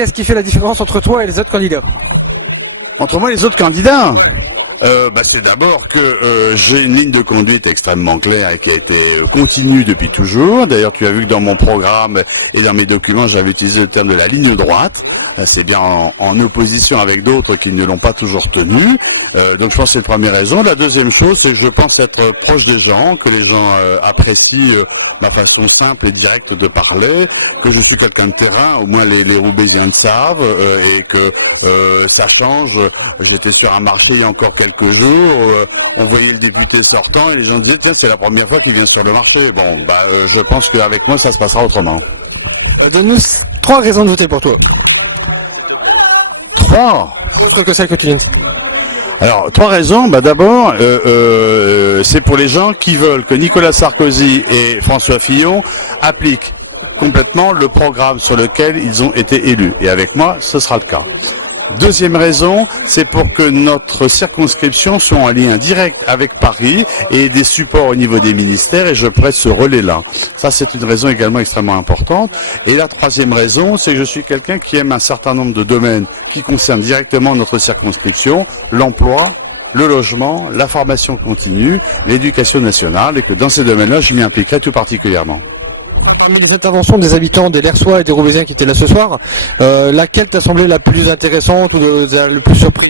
qu'est-ce qui fait la différence entre toi et les autres candidats? Entre moi et les autres candidats, c'est d'abord que j'ai une ligne de conduite extrêmement claire et qui a été continue depuis toujours. D'ailleurs, tu as vu que dans mon programme et dans mes documents, j'avais utilisé le terme de la ligne droite. C'est bien en opposition avec d'autres qui ne l'ont pas toujours tenu. Donc je pense que c'est la première raison. La deuxième chose, c'est que je pense être proche des gens, que les gens apprécient ma façon simple et directe de parler, que je suis quelqu'un de terrain, au moins les Roubaisiens le savent, et que ça change. J'étais sur un marché il y a encore quelques jours, on voyait le député sortant et les gens disaient tiens c'est la première fois qu'il vient sur le marché. Bon, je pense qu'avec moi ça se passera autrement. Donne-nous 3 raisons de voter pour toi. 3 Autre que celle que tu viens de citer. Alors, 3 raisons. D'abord, c'est pour les gens qui veulent que Nicolas Sarkozy et François Fillon appliquent complètement le programme sur lequel ils ont été élus. Et avec moi, ce sera le cas. Deuxième raison, c'est pour que notre circonscription soit en lien direct avec Paris et des supports au niveau des ministères, et je prête ce relais-là. Ça, c'est une raison également extrêmement importante. Et la troisième raison, c'est que je suis quelqu'un qui aime un certain nombre de domaines qui concernent directement notre circonscription, l'emploi, le logement, la formation continue, l'éducation nationale, et que dans ces domaines-là, je m'y impliquerai tout particulièrement. Parmi les interventions des habitants des Lersois et des Roubaisiens qui étaient là ce soir, laquelle t'a semblé la plus intéressante ou le plus surpris?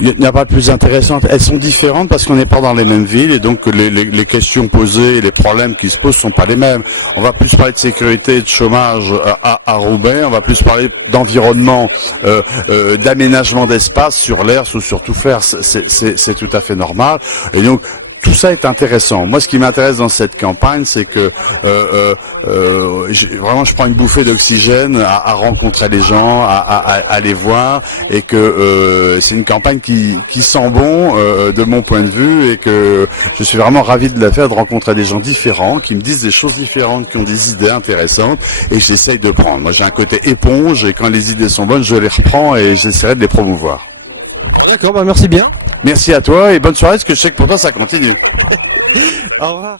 Il n'y a pas de plus intéressante. Elles sont différentes parce qu'on n'est pas dans les mêmes villes, et donc les questions posées et les problèmes qui se posent sont pas les mêmes. On va plus parler de sécurité et de chômage à Roubaix, on va plus parler d'environnement, d'aménagement d'espace sur l'Ers ou sur Touffers. C'est tout à fait normal. Et donc tout ça est intéressant. Moi, ce qui m'intéresse dans cette campagne, c'est que vraiment, je prends une bouffée d'oxygène à rencontrer les gens, à les voir, et que c'est une campagne qui sent bon de mon point de vue, et que je suis vraiment ravi de la faire, de rencontrer des gens différents, qui me disent des choses différentes, qui ont des idées intéressantes, et j'essaye de prendre. Moi, j'ai un côté éponge, et quand les idées sont bonnes, je les reprends et j'essaierai de les promouvoir. D'accord, merci bien. Merci à toi et bonne soirée, parce que je sais que pour toi ça continue. Au revoir.